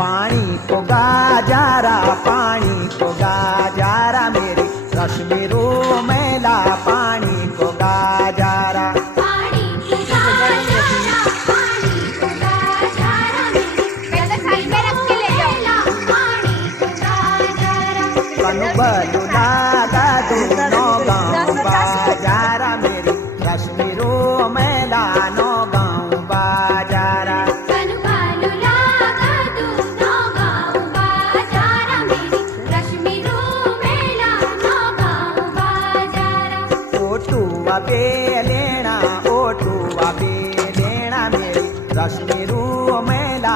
पानी को गाजारा, पानी को गाजारा मेरी रश्मि रो मेला, पानी को गाजारा। पानी को गाजारा, पानी को गाजारा मेरी रश्मि रो मेला, पानी को गाजारा। कनुभलु लागा दोनों गाँव बाजारा मेरी रश्मि रो मेला, नो गाँव बाजारा। कनुभलु लागा दोनों गाँव बाजारा मेरी रश्मि रो मेला, नो गाँव बाजारा। ओटुआ पे लेना, ओटुआ पे लेना मेरी रश्मि रो मेला।